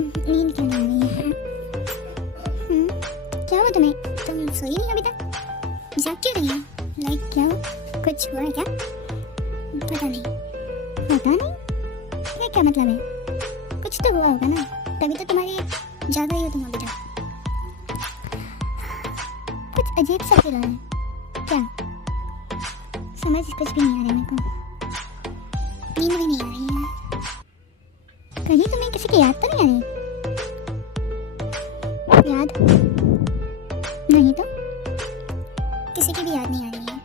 नींद क्यों नहीं आ रही है? क्या हुआ तुम्हें? तुम सोई नहीं अभी तक? जाग क्यों रही हो? लाइक क्या हुआ? कुछ हुआ है क्या? पता नहीं। पता नहीं? ये क्या मतलब है? कुछ तो हुआ होगा ना, तभी तो तुम्हारी जाग रही हो तुम अभी तक। कुछ अजीब सा फील हो रहा है क्या? समझ कुछ भी नहीं आ रहा मेरे को। नींद भी नहीं आ रही है। कहीं तुम्हें किसी की याद तो नहीं आ रही? याद नहीं तो किसी की भी याद नहीं आ रही है।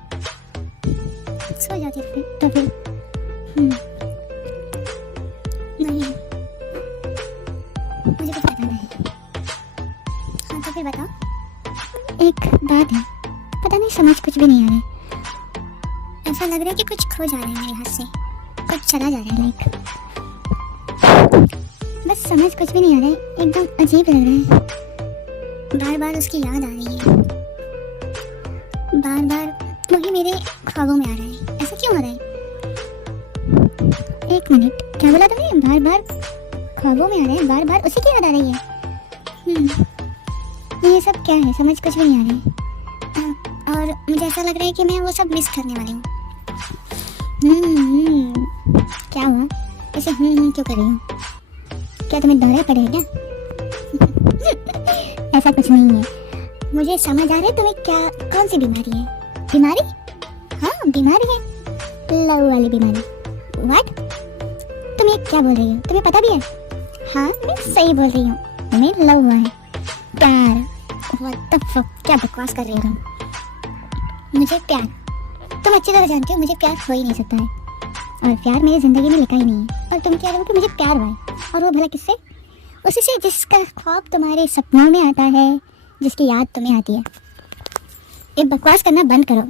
सो जाती तो फिर नहीं, मुझे कुछ पता नहीं। हाँ तो फिर बताओ। एक बात है, पता नहीं समझ कुछ भी नहीं आ रहा है। ऐसा लग रहा है कि कुछ खो जा रहा है मेरे हाथ से, कुछ चला जा रहा है। लाइक बस समझ कुछ भी नहीं आ रहा है, एकदम अजीब लग रहा है। बार बार उसकी याद आ रही है, बार बार वही मेरे ख्वाबों में आ रहा है। ऐसा क्यों हो रहा है? एक मिनट, क्या बोला तुमने? बार बार ख्वाबों में आ रहा है, बार बार उसी की याद आ रही है। ये सब क्या है? समझ कुछ भी नहीं आ रही है। और मुझे ऐसा लग रहा है कि मैं वो सब मिस करने वाली हूँ। क्या हुआ? ऐसे क्यों कर रही हूँ? क्या तुम्हें दौरे पड़े हैं क्या? ऐसा कुछ नहीं है, मुझे समझ आ रहा है तुम्हें क्या, कौन सी बीमारी है। बीमारी? हाँ बीमारी है, लव वाली बीमारी। व्हाट? तुम ये क्या बोल रही हो? तुम्हें पता भी है? हाँ मैं सही बोल रही हूँ, तुम्हें लव हुआ है, प्यार। व्हाट द फक, क्या बकवास कर रही हो तुम? मुझे प्यार? तुम अच्छी तरह जानती हो मुझे प्यार हो ही नहीं सकता है, और प्यार मेरी जिंदगी में लिखा ही नहीं है। और तुम कह रहे हो कि मुझे प्यार हुआ है, और वो भला किससे? उसी से जिसका ख्वाब तुम्हारे सपनों में आता है, जिसकी याद तुम्हें आती है। ये बकवास करना बंद करो।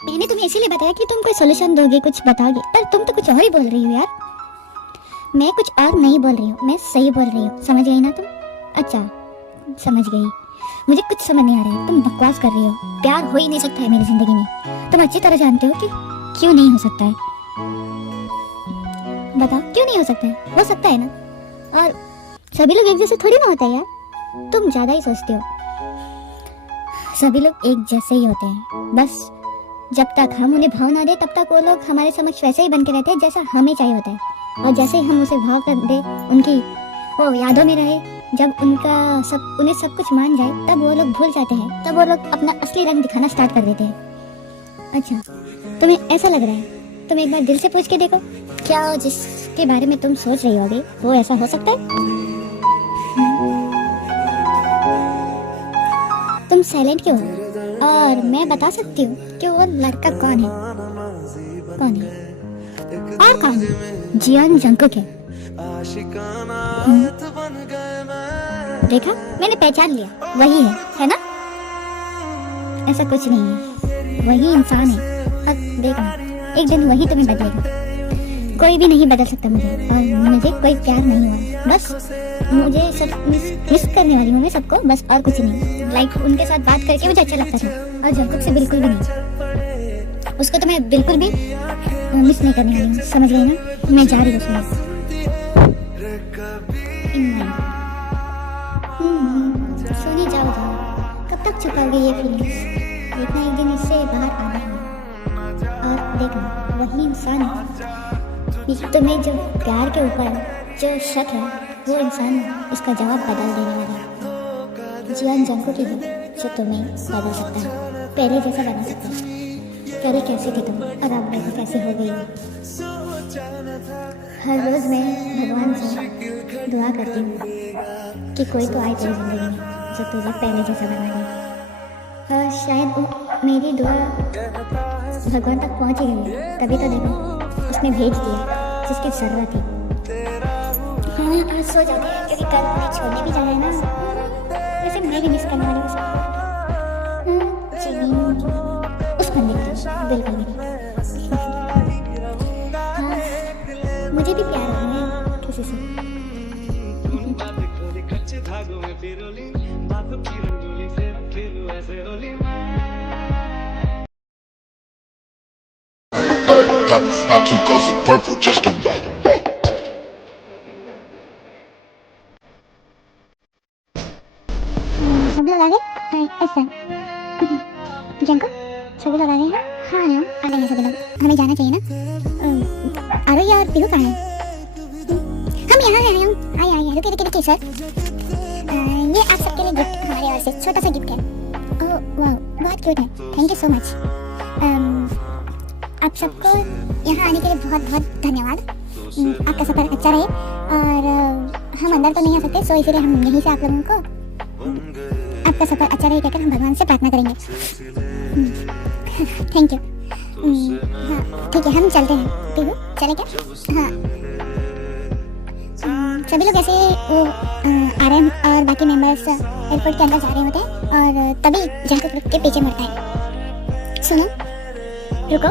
मैंने तुम्हें इसीलिए बताया कि तुम कोई सोल्यूशन दोगे, कुछ बताओगे, पर तुम तो कुछ और ही बोल रही हो यार। मैं कुछ और नहीं बोल रही हूँ, मैं सही बोल रही हूँ। समझ गई ना तुम? अच्छा समझ गई। मुझे कुछ समझ नहीं आ रहा है, तुम बकवास कर रही हो। प्यार हो ही नहीं सकता है मेरी जिंदगी में। तुम अच्छी तरह जानते हो कि क्यों नहीं हो सकता है। बताओ क्यों नहीं हो सकता है? हो सकता है ना। और सभी लोग एक जैसे थोड़ी ना होते हैं यार, तुम ज्यादा ही सोचते हो। सभी लोग एक जैसे ही होते हैं, बस जब तक हम उन्हें भाव ना दे तब तक वो लोग हमारे समक्ष वैसे ही बन के रहते हैं जैसा हमें चाहिए होता है। और जैसे ही हम उसे भाव कर दे, उनकी वो यादों में रहे, जब उन्हें सब कुछ मान जाए, तब वो लोग भूल जाते हैं, तब वो लोग अपना असली रंग दिखाना स्टार्ट कर देते हैं। अच्छा तुम्हें ऐसा लग रहा है? तुम एक बार दिल से पूछ के देखो, क्या जिसके बारे में तुम सोच रही होगी वो ऐसा हो सकता है? तुम साइलेंट क्यों हो? और मैं बता सकती हूँ कि वो लड़का कौन है। कौन है? और कौन? जियोन जंगकुक है। देखा, मैंने पहचान लिया, वही है ना? ऐसा कुछ नहीं है, वही इंसान है। और देखा, एक दिन वही तुम्हें बदलेगा। कोई भी नहीं बदल सकता मुझे, और मुझे कोई प्यार नहीं हुआ। बस मुझे सब मिस करने वाली हूँ मैं सबको, बस और कुछ नहीं। लाइक उनके साथ बात करके मुझे अच्छा लगता था, और जंगकुक से बिल्कुल भी नहीं। उसको तो मैं बिल्कुल भी मिस नहीं करने वाली हूँ। समझ गई ना? मैं जा रही हूँ सुनो। सोनी जाओ जाओ, कब तक छुपाओगे ये फीलिंग्स? देखना एक दिन इससे बाहर आना है। और देखना वही इंसान है, तुम्हें जो प्यार के ऊपर जो शक है, वो इंसान इसका जवाब बदल देने वाला है। जियोन जंगकुक ही है जो तुम्हें बदल सकता है, पहले जैसा बना सकता है। पहले कैसे थे तुम, और अब देखो कैसे हो गई हो। हर रोज़ मैं भगवान से दुआ करती हूँ कि कोई तो आए तेरी ज़िंदगी में जो तुझे पहले जैसा बना दे। और शायद मेरी दुआ भगवान तक पहुँच ही गई है, तभी तो देखो उसने भेज दिया जिसकी ज़रूरत थी। हाँ आज सो जाते हैं, क्योंकि कल मुझे छोड़ने भी जाना है ना। वैसे मैं भी मिस करने वाली हूँ उस बंदे को, बिल्कुल भी नहीं। हाँ मुझे भी प्यार हो गया है किसी से। I took off purple just to सब लोग आ गए? ऐसा जंको सभी लोग आ गए हैं? हाँ हाँ आ गए हैं सभी लोग, हमें जाना चाहिए ना। आरोही और पीहू कहाँ हैं? हम यहाँ हैं। हम आइए रुकिए रुकिए रुकिए सर, ये आप सबके लिए गिफ्ट हमारे ओर से, छोटा सा गिफ्ट है। ओह वाह बहुत क्यूट है, थैंक यू सो मच। आप सबको यहाँ आने के लिए बहुत बहुत धन्यवाद। आपका सफ़र अच्छा रहे, और हम अंदर तो नहीं आ सकते, सो इसीलिए हम यहीं से आप लोगों को आपका सफ़र अच्छा रहे कहकर हम भगवान से प्रार्थना करेंगे। Thank you. हाँ ठीक है हम चलते हैं। पीहू चले क्या? हाँ सभी लोग ऐसे वो आरएम और बाकी मेंबर्स एयरपोर्ट के अंदर जा रहे होते हैं, और तभी जंकुक रुक के पीछे मुड़ता है। सुनो रुको,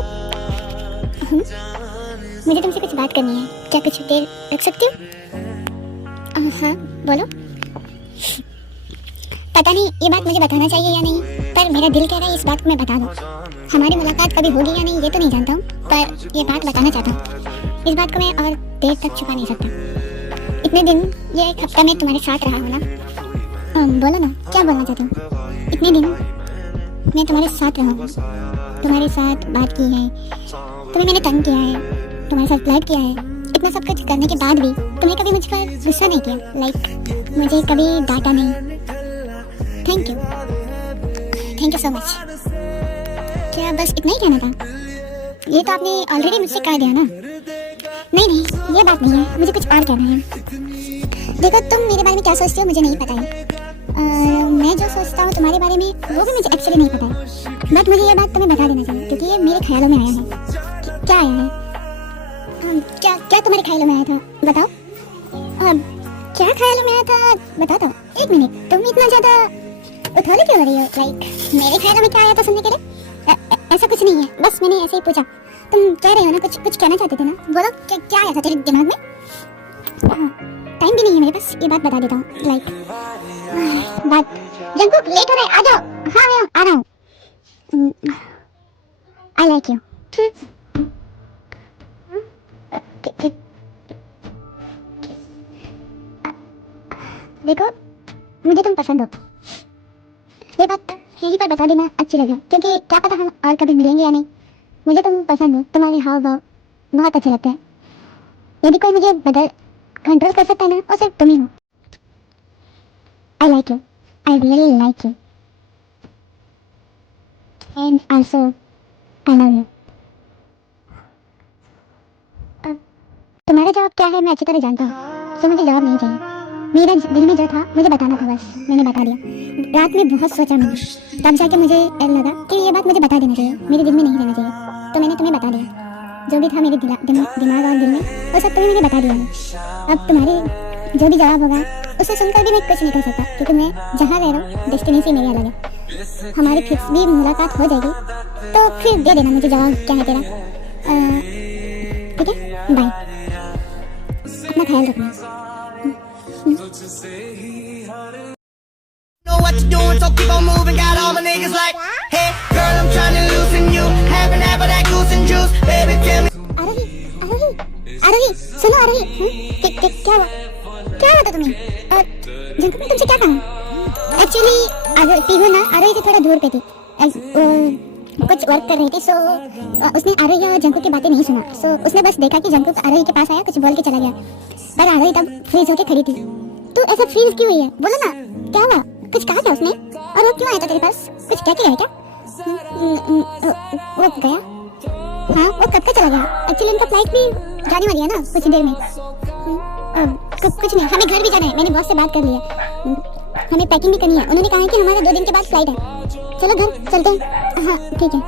मुझे तुमसे कुछ बात करनी है, क्या कुछ देर रख सकती हो? हाँ बोलो। पता नहीं ये बात मुझे बताना चाहिए या नहीं, पर मेरा दिल कह रहा है इस बात को मैं बता दूं। हमारी मुलाकात कभी होगी या नहीं ये तो नहीं जानता हूँ, पर ये बात बताना चाहता हूँ। इस बात को मैं और देर तक छुपा नहीं सकता। इतने दिन ये एक हफ्ता में तुम्हारे साथ रहा हूँ ना। बोलो ना क्या बोलना चाहते हो? इतने दिन मैं तुम्हारे साथ रहा हूँ, तुम्हारे साथ बात की है, तुम्हें मैंने तंग किया है, तुम्हारे साथ फ्लर्ट किया है। इतना सब कुछ करने के बाद भी तुमने कभी मुझ पर गुस्सा नहीं किया, लाइक मुझे कभी डांटा नहीं। Thank you so much. क्या बस इतना ही कहना था? ये तो आपने ऑलरेडी मुझसे कह दिया ना। नहीं ये बात नहीं है, मुझे कुछ और कहना है। देखो तुम मेरे बारे में क्या सोचती हो मुझे नहीं पता है, और मैं जो सोचता हूँ तुम्हारे बारे में वो भी मुझे एक्चुअली नहीं पता है, बट मुझे ये बात तुम्हें बता देना चाहिए क्योंकि ये मेरे ख्यालों में आया है। क्या आया है? क्या तुम्हारे ख्यालों में आया था बताओ? क्या ख्यालों में आया था बता दो। एक मिनट, तुम इतना ज़्यादा उथौली क्यों हो रही हो? लाइक मेरे ख्यालों में क्या आया था सुनने के लिए? ऐसा कुछ नहीं है, बस मैंने ऐसे ही पूछा। तुम कह रहे हो ना कुछ कहना चाहते थे ना, बोलो क्या आया था तेरे दिमाग में? टाइम भी नहीं है मेरे पास, ये बात बता देता हूँ। लाइक बात जंकुक लेट हो रहा है, आ जाओ। हाँ मैं आ रहा हूँ। I like you. देखो मुझे तुम पसंद हो, ये बात यहीं पर बता देना अच्छी लगे, क्योंकि क्या पता हम और कभी मिलेंगे या नहीं। मुझे तुम पसंद हो, तुम्हारे हाव भाव बहुत अच्छे लगते हैं। यदि कोई मुझे कंट्रोल कर सकता है ना, वो सिर्फ तुम ही हो। I like you, I really like you, and also I love you. तुम्हारा जवाब क्या है मैं अच्छी तरह जानता हूँ, तो मुझे जवाब नहीं चाहिए। मेरा दिल में जो था मुझे बताना था, बस मैंने बता दिया। रात में बहुत सोचा मैंने, तब जाके मुझे लगा कि ये बात मुझे बता देना चाहिए, मेरे दिल में नहीं रहना चाहिए, तो मैंने तुम्हें बता दिया। जो भी था मेरे दिमाग और दिल में वो सब तुम्हें मैंने बता दिया है। अब तुम्हारे जो भी जवाब होगा उसे सुनकर भी मैं कुछ नहीं कर सकता, क्योंकि मैं जहाँ रह रहा हूँ डेस्टिनेशन मेरी अलग है। हमारी फिक्स भी मुलाकात हो जाएगी तो फिर दे देना मुझे जवाब क्या है तेरा। ठीक है बाय, अपना ख्याल रखना। Know what you're doing, so keep on moving. Got all my niggas like, hey, girl, I'm trying to loosen you. Having half of that goose and juice, baby, tell me. आरोही सुनो आरोही, क्या हुआ था तुम्हें? और Jungkook ने तुमसे क्या कहा? एक्चुअली पीहू ना आरोही से थोड़ा दूर पे थी, कुछ वर्क कर रही थी, सो उसने आरोही और जंकुक की बातें नहीं सुना। सो उसने बस देखा कि जंकुक आरोही के पास आया, कुछ बोल के चला गया, पर आरोही तब फ्रीज होके खड़ी थी। तो ऐसा फ्रीज क्यों हुई है? बोलो ना क्या हुआ? कुछ कहा क्या उसने? और वो क्यों आया था तेरे पास? कुछ क्या गया क्या? वो गया? हाँ वो कब का चला गया? एक्चुअली उनका फ्लाइट भी जाने वाली है ना कुछ देर में। कुछ नहीं, हमें घर भी जाना है, मैंने बॉस से बात कर लिया, हमें पैकिंग भी करनी है। उन्होंने कहा है कि हमारा 2 दिन के बाद फ्लाइट है। चलो घर चलते हैं। हाँ ठीक है।